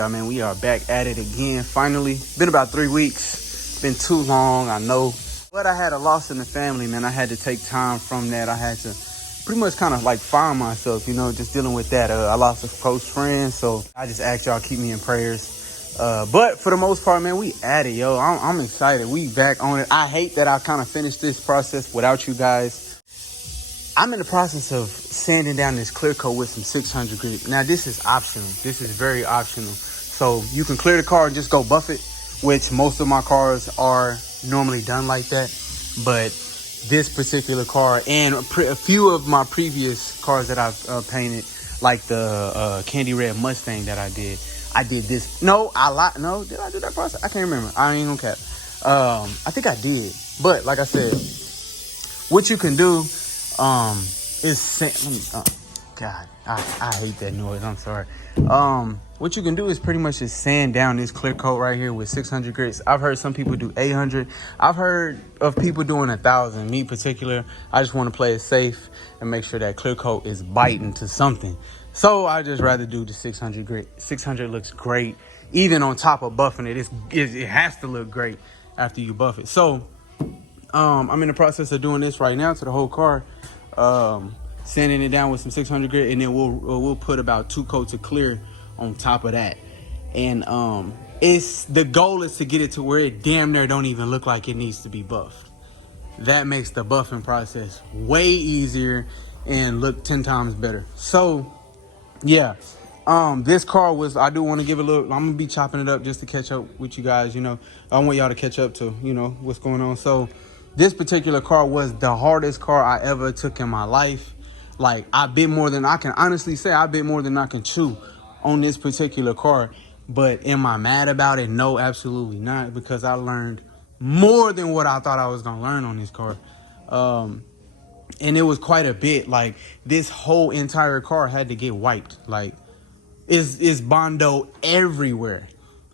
y'all, man, we are back at it again. Finally, been about 3 weeks. Been too long, I know. But I had a loss in the family, man. I had to take time from that. I had to pretty much kind of like find myself, you know, just dealing with that. I lost a close friend, so I just ask y'all keep me in prayers. But for the most part, man, we at it, yo. I'm excited. We back on it. I hate that I kind of finished this process without you guys. I'm in the process of sanding down this clear coat with some 600 grit. Now, this is optional. This is very optional. So you can clear the car and just go buff it, which most of my cars are normally done like that. But this particular car and a few of my previous cars that I've painted, like the candy red Mustang that I did this. No, no, did I do that process? I can't remember. I ain't gonna cap. I think I did. But like I said, what you can do is God, I hate that noise. I'm sorry. What you can do is pretty much just sand down this clear coat right here with 600 grits. I've heard some people do 800. I've heard of people doing 1,000. Me particular, I just want to play it safe and make sure that clear coat is biting to something. So I just rather do the 600 grit. 600 looks great, even on top of buffing it. It has to look great after you buff it. So I'm in the process of doing this right now to the whole car. Sanding it down with some 600 grit, and then we'll put about 2 coats of clear on top of that. And the goal is to get it to where it damn near don't even look like it needs to be buffed. That makes the buffing process way easier and look 10 times better. So yeah, this car was, I do want to give it a little, I'm gonna be chopping it up just to catch up with you guys. You know, I want y'all to catch up to, you know, what's going on. So this particular car was the hardest car I ever took in my life. Like, I bit more than I can honestly say. I bit more than I can chew on this particular car. But am I mad about it? No, absolutely not, because I learned more than what I thought I was gonna learn on this car. And it was quite a bit. Like, this whole entire car had to get wiped. Like, it's Bondo everywhere.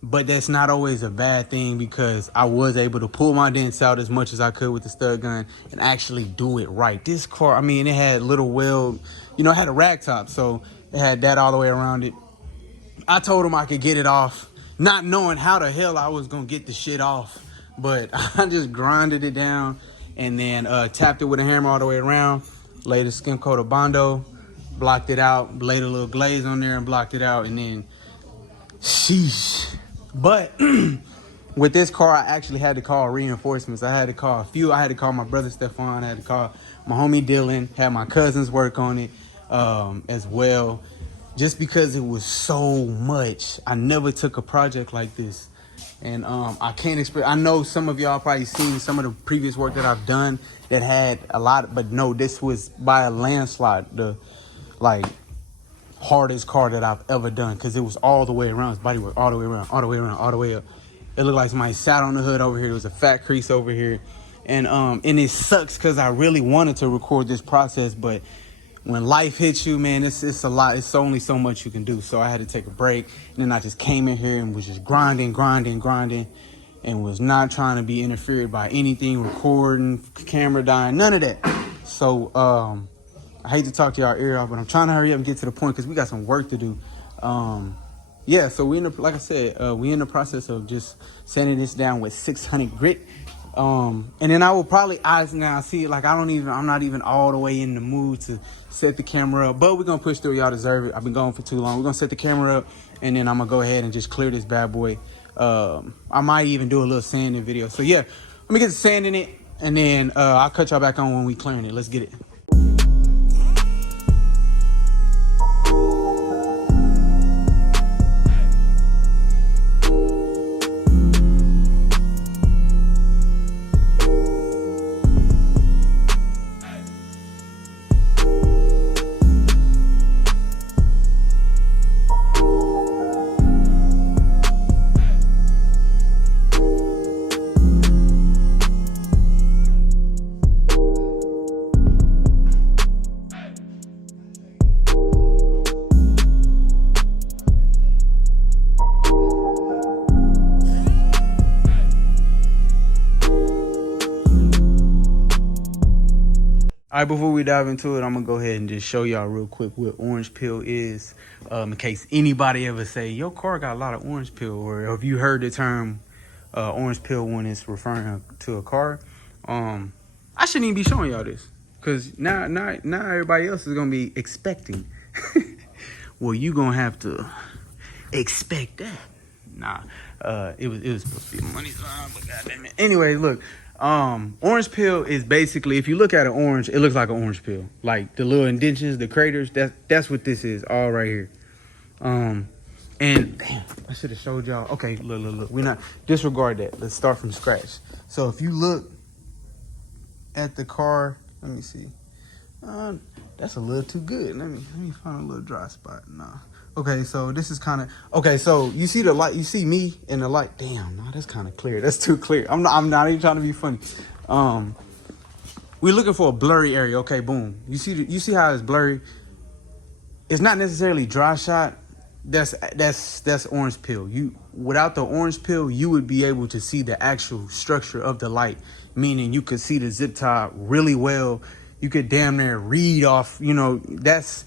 But that's not always a bad thing, because I was able to pull my dents out as much as I could with the stud gun and actually do it right. This car, I mean, it had little wheel, you know, it had a rag top, so it had that all the way around it. I told him I could get it off, not knowing how the hell I was going to get the shit off. But I just grinded it down and then tapped it with a hammer all the way around, laid a skim coat of Bondo, blocked it out, laid a little glaze on there and blocked it out, and then, sheesh. But with this car, I actually had to call reinforcements. I had to call a few. I had to call my brother Stefan. I had to call my homie Dylan. Had my cousins work on it as well, just because it was so much. I never took a project like this, and I can't explain. I know some of y'all probably seen some of the previous work that I've done that had a lot, but no, this was by a landslide the hardest car that I've ever done, because it was all the way around. It's bodywork all the way around, all the way around, all the way up. It looked like somebody sat on the hood over here. There was a fat crease over here, and it sucks because I really wanted to record this process, but when life hits you, man, it's a lot. It's only so much you can do. So I had to take a break, and then I just came in here and was just grinding, and was not trying to be interfered by anything, recording, camera dying, none of that. So I hate to talk to y'all ear off, but I'm trying to hurry up and get to the point because we got some work to do. Yeah, so like I said, we in the process of just sanding this down with 600 grit. And then I will probably, I'm not even all the way in the mood to set the camera up, but we're going to push through. Y'all deserve it. I've been going for too long. We're going to set the camera up, and then I'm going to go ahead and just clear this bad boy. I might even do a little sanding video. So yeah, let me get to sanding it, and then I'll cut y'all back on when we clearing it. Let's get it. All right, before we dive into it, I'm gonna go ahead and just show y'all real quick what orange peel is, in case anybody ever say your car got a lot of orange peel, or if you heard the term orange peel when it's referring to a car. I shouldn't even be showing y'all this, cause now everybody else is gonna be expecting. Well, you gonna have to expect that. Nah, it was supposed to be money, but goddamn it. Anyway, look. Orange peel is basically, if you look at an orange, it looks like an orange peel. Like the little indentions, the craters, that's what this is, all right here. And damn, I should have showed y'all. Okay, look. We're not, disregard that. Let's start from scratch. So if you look at the car, let me see. That's a little too good. Let me find a little dry spot. Nah. Okay, so this is kind of okay. So you see the light, you see me in the light. Damn, no, that's kind of clear. That's too clear. I'm not even trying to be funny. We're looking for a blurry area. Okay, boom. You see how it's blurry. It's not necessarily dry shot. That's orange peel. Without the orange peel, you would be able to see the actual structure of the light, meaning you could see the zip tie really well. You could damn near read off. You know, that's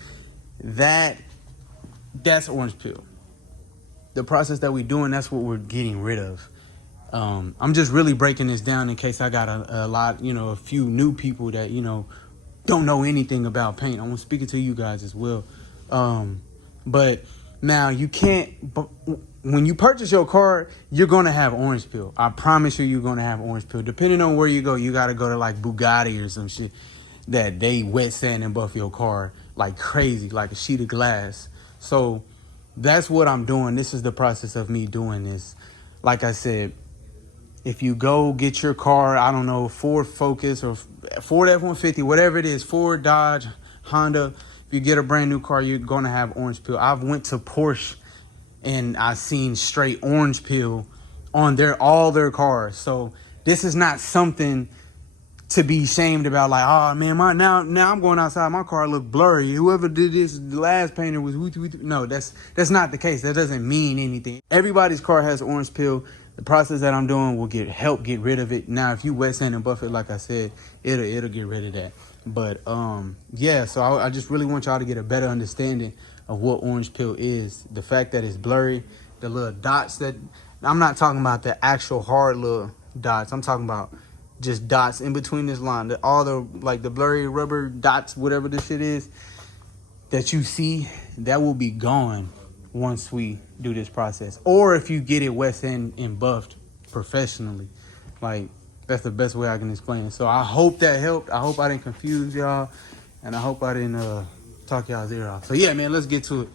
orange peel. The process that we're doing, that's what we're getting rid of. I'm just really breaking this down in case I got a lot, a few new people that, don't know anything about paint. I'm speaking to you guys as well. But now you can't, but when you purchase your car, you're going to have orange peel. I promise you're going to have orange peel. Depending on where you go, you got to go to like Bugatti or some shit that they wet sand and buff your car like crazy, like a sheet of glass. So that's what I'm doing. This is the process of me doing this. Like I said, if you go get your car, I don't know, Ford Focus or Ford F-150, whatever it is, Ford, Dodge, Honda, if you get a brand new car, you're going to have orange peel. I've went to Porsche and I've seen straight orange peel on all their cars. So this is not something to be shamed about, like, oh man, now I'm going outside, my car look blurry. Whoever did this, the last painter was no, that's not the case. That doesn't mean anything. Everybody's car has orange peel. The process that I'm doing will help get rid of it. Now, if you wet sand and buff it, like I said, it'll get rid of that. But yeah, so I just really want y'all to get a better understanding of what orange peel is. The fact that it's blurry, the little dots that, I'm not talking about the actual hard little dots. I'm talking about just dots in between this line, all the like the blurry rubber dots, whatever this shit is that you see, that will be gone once we do this process. Or if you get it wet sand and buffed professionally, like that's the best way I can explain it. So I hope that helped. I hope I didn't confuse y'all, and I hope I didn't talk y'all's ear off. So yeah, man, let's get to it.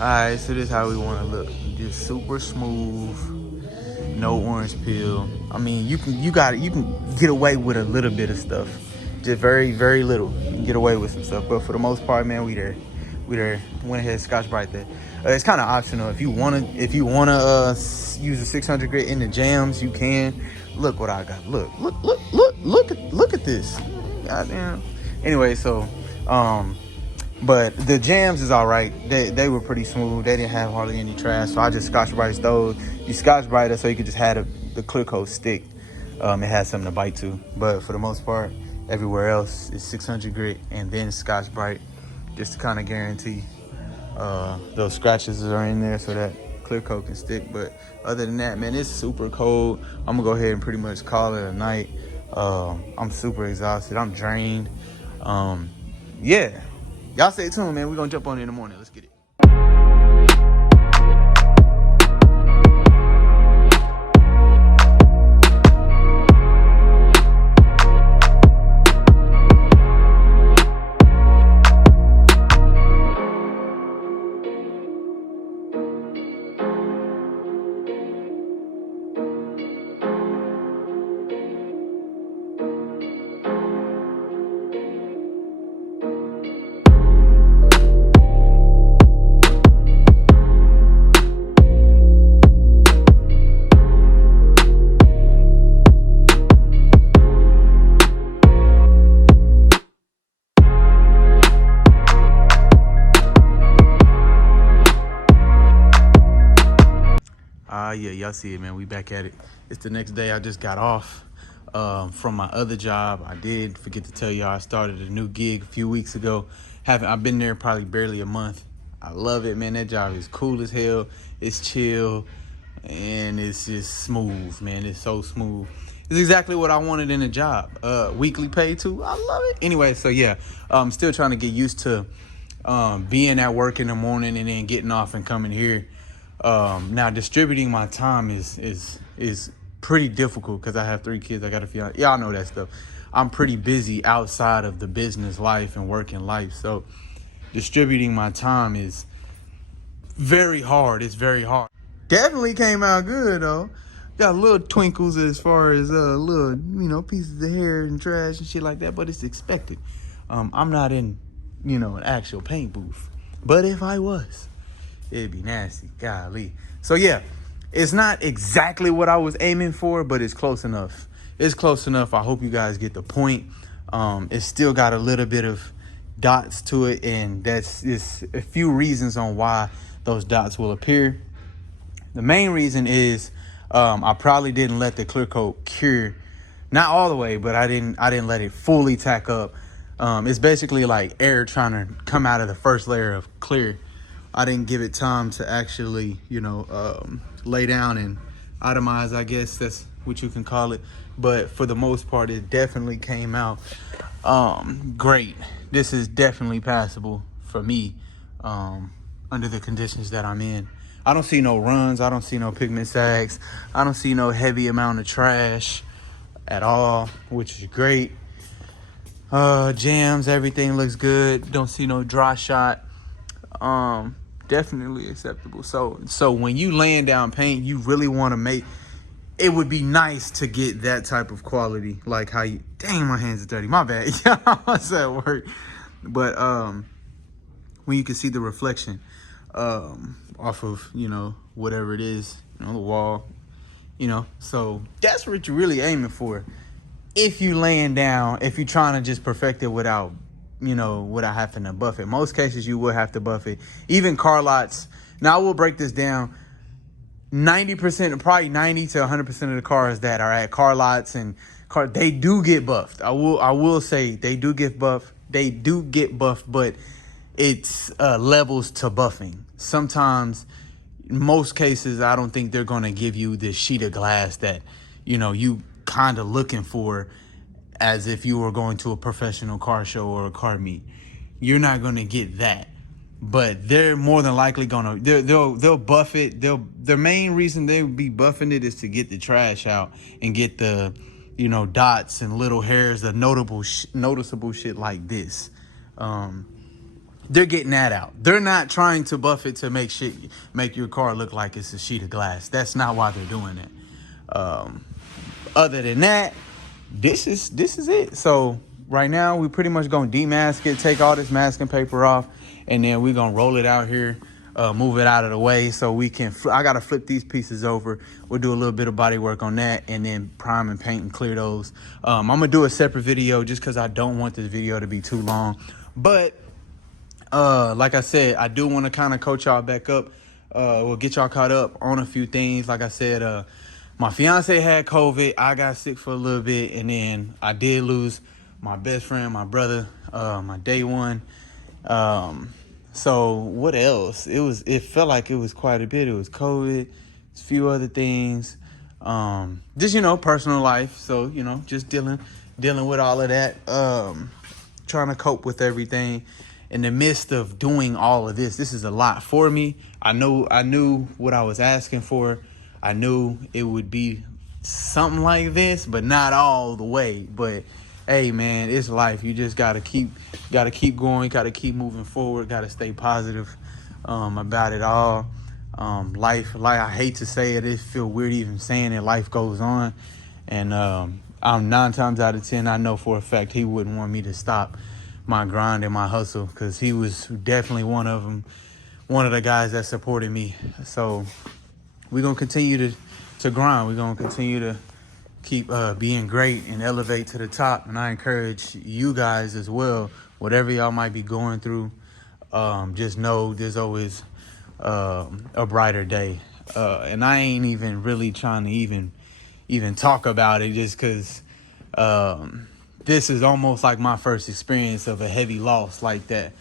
Alright, so this is how we want to look. Just super smooth, no orange peel. I mean, you can get away with a little bit of stuff. Just very, very little. You can get away with some stuff. But for the most part, man, we there. Went ahead, Scotch Brite there. It's kind of optional. If you wanna use a 600 grit in the jams, you can. Look what I got. Look at this. Goddamn. Anyway, so but the jams is all right. They were pretty smooth. They didn't have hardly any trash. So I just Scotch Brite those. You Scotch Brite it so you could just have the clear coat stick. It has something to bite to. But for the most part, everywhere else is 600 grit and then Scotch Brite. just to kind of guarantee those scratches are in there so that clear coat can stick. But other than that, man, it's super cold. I'm gonna go ahead and pretty much call it a night. I'm super exhausted. I'm drained. Yeah, y'all stay tuned, man. We're gonna jump on in the morning. Let's get it. Yeah, y'all see it, man. We back at it. It's the next day. I just got off from my other job. I did forget to tell y'all I started a new gig a few weeks ago. I've been there probably barely a month. I love it, man. That job is cool as hell. It's chill and it's just smooth, man. It's so smooth. It's exactly what I wanted in a job. Weekly pay too. I love it. Anyway, so yeah, I'm still trying to get used to being at work in the morning and then getting off and coming here. Now distributing my time is pretty difficult because I have 3 kids. I got a fiance. Y'all know that stuff. I'm pretty busy outside of the business life and working life. So distributing my time is very hard. It's very hard. Definitely came out good though. Got little twinkles as far as little, pieces of hair and trash and shit like that, but it's expected. I'm not in, an actual paint booth. But if I was, it'd be nasty. Golly. So yeah, it's not exactly what I was aiming for, but it's close enough. It's close enough. I hope you guys get the point. It's still got a little bit of dots to it, and that's just a few reasons on why those dots will appear. The main reason is I probably didn't let the clear coat cure, not all the way, but I didn't let it fully tack up. It's basically like air trying to come out of the first layer of clear. I didn't give it time to actually, lay down and atomize, I guess that's what you can call it. But for the most part, it definitely came out great. This is definitely passable for me under the conditions that I'm in. I don't see no runs. I don't see no pigment sags. I don't see no heavy amount of trash at all, which is great. Jams, everything looks good. Don't see no dry shot. Definitely acceptable. So when you laying down paint, you really want to make it would be nice to get that type of quality, like how you, dang, my hands are dirty, my bad. Yeah, I was at work. But when you can see the reflection off of, whatever it is, the wall, so that's what you're really aiming for. If you laying down, if you're trying to just perfect it without having to buff it. Most cases you will have to buff it. Even car lots. Now I will break this down. 90%, probably 90 to 100% of the cars that are at car lots and they do get buffed. I will say they do get buffed. They do get buffed, but it's levels to buffing. Sometimes, in most cases, I don't think they're going to give you this sheet of glass that, you kind of looking for as if you were going to a professional car show or a car meet. You're not going to get that. But they're more than likely gonna they'll buff it. The main reason they'll be buffing it is to get the trash out and get the dots and little hairs, the noticeable shit like this. They're getting that out. They're not trying to buff it to make your car look like it's a sheet of glass. That's not why they're doing it. Other than that, this is it. So right now we pretty much gonna demask it, take all this masking paper off. And then we're going to roll it out here, move it out of the way so we can, I got to flip these pieces over. We'll do a little bit of body work on that and then prime and paint and clear those. I'm going to do a separate video just because I don't want this video to be too long. But like I said, I do want to kind of coach y'all back up. We'll get y'all caught up on a few things. Like I said, my fiance had COVID. I got sick for a little bit. And then I did lose my best friend, my brother, my day one. So what else? It felt like it was quite a bit. It was COVID, a few other things. Just, personal life. So, just dealing with all of that. Trying to cope with everything in the midst of doing all of this. This is a lot for me. I knew what I was asking for. I knew it would be something like this, but not all the way. But hey, man, it's life. You just gotta keep going. Gotta keep moving forward. Gotta stay positive about it all. Life, I hate to say it. It feel weird even saying it. Life goes on, and I'm 9 times out of 10. I know for a fact he wouldn't want me to stop my grind and my hustle, because he was definitely one of the guys that supported me. So we're gonna continue to grind. We're gonna continue to keep being great and elevate to the top. And I encourage you guys as well, whatever y'all might be going through, just know there's always a brighter day. And I ain't even really trying to even talk about it, just because this is almost like my first experience of a heavy loss like that.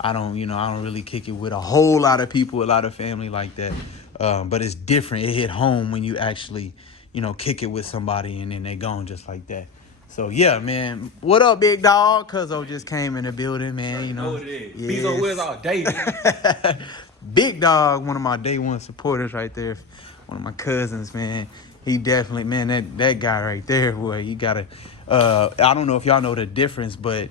I don't really kick it with a whole lot of people, a lot of family like that. But it's different. It hit home when you actually, kick it with somebody and then they gone just like that. So yeah, man. What up, big dog? Cuzzo just came in the building, man. You know what it is. Yes. Bezo Wiz all day, man. Big dog, one of my day one supporters right there. One of my cousins, man. He definitely, man, that guy right there, boy, you gotta I don't know if y'all know the difference, but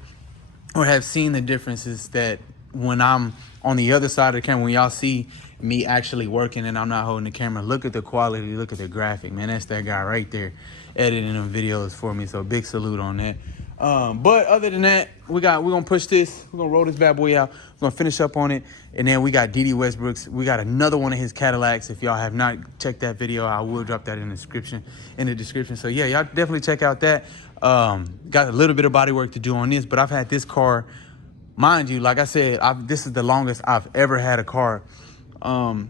or have seen the differences that when I'm on the other side of the camera, when y'all see me actually working and I'm not holding the camera, look at the quality, look at the graphic, man. That's that guy right there editing them videos for me. So big salute on that. But other than that, we're gonna push this. We're gonna roll this bad boy out. We're gonna finish up on it. And then we got D.D. Westbrook's. We got another one of his Cadillacs. If y'all have not checked that video, I will drop that in the description. So yeah, y'all definitely check out that. Got a little bit of body work to do on this, but I've had this car, mind you, like I said, this is the longest I've ever had a car. And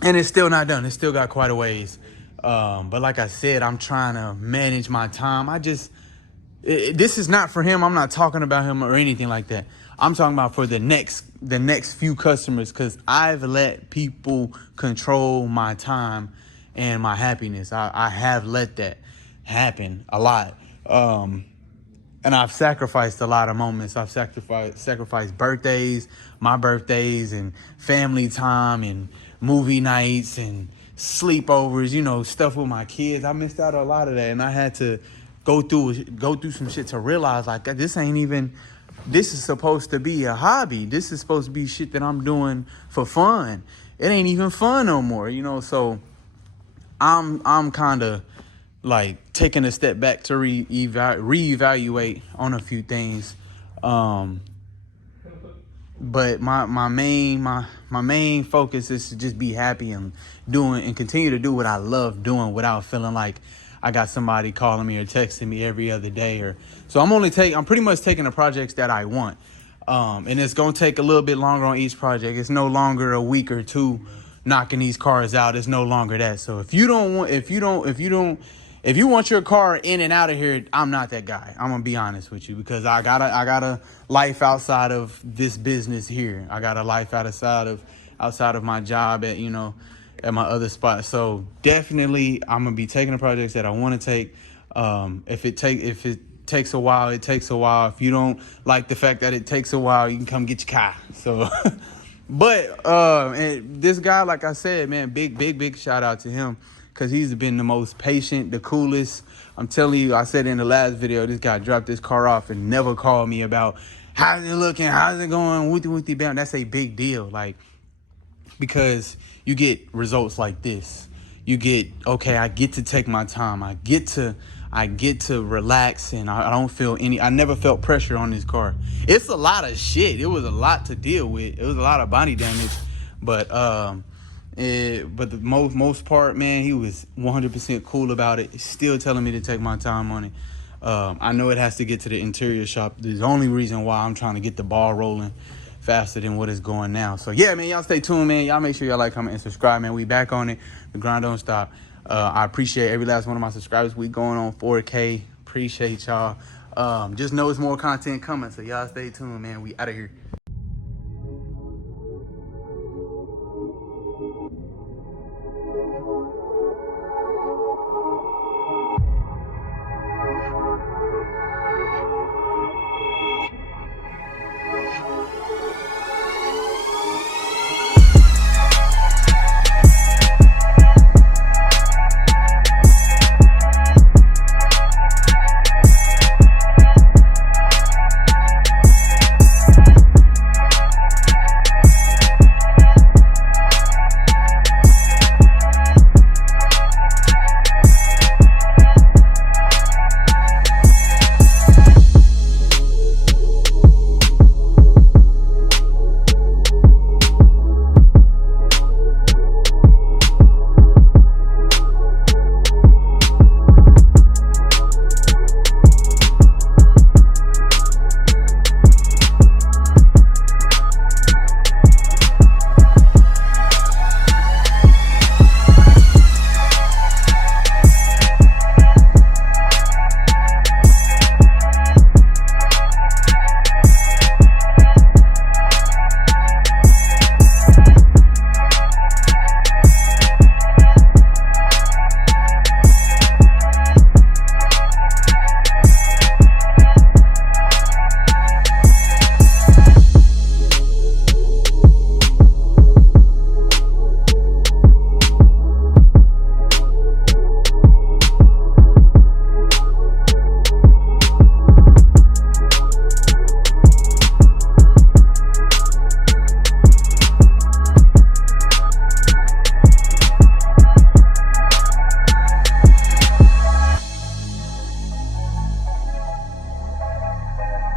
it's still not done. It's still got quite a ways. But like I said, I'm trying to manage my time. This is not for him. I'm not talking about him or anything like that. I'm talking about for the next few customers, because I've let people control my time and my happiness. I have let that happen a lot. And I've sacrificed a lot of moments. I've sacrificed birthdays, my birthdays, and family time, and movie nights, and sleepovers, stuff with my kids. I missed out on a lot of that, and I had to go through some shit to realize, like, this is supposed to be a hobby. This is supposed to be shit that I'm doing for fun. It ain't even fun no more, so I'm kind of like taking a step back to reevaluate on a few things. But my main focus is to just be happy and continue to do what I love doing without feeling like I got somebody calling me or texting me every other day. So I'm pretty much taking the projects that I want. And it's going to take a little bit longer on each project. It's no longer a week or two knocking these cars out. It's no longer that. So if you want your car in and out of here, I'm not that guy. I'm gonna be honest with you, because I got a life outside of this business here. I got a life outside of my job at my other spot. So definitely, I'm gonna be taking the projects that I want to take. If it takes a while, it takes a while. If you don't like the fact that it takes a while, you can come get your car. So, but and this guy, like I said, man, big shout out to him, because he's been the most patient, the coolest. I'm telling you, I said in the last video, this guy dropped this car off and never called me about how's it looking, how's it going, wooty bam. That's a big deal, like, because you get results like this. You get, okay, I get to take my time. I get to relax, and I don't feel I never felt pressure on this car. It's a lot of shit. It was a lot to deal with. It was a lot of body damage, but the most part, man, he was 100% cool about it. He's still telling me to take my time on it. I know it has to get to the interior shop. There's the only reason why I'm trying to get the ball rolling faster than what it's going now. So yeah, man, y'all stay tuned, man. Y'all make sure y'all like, comment, and subscribe, man. We back on it. The grind don't stop. I appreciate every last one of my subscribers. We going on 4K. Appreciate y'all. Just know it's more content coming, so y'all stay tuned, man. We out of here.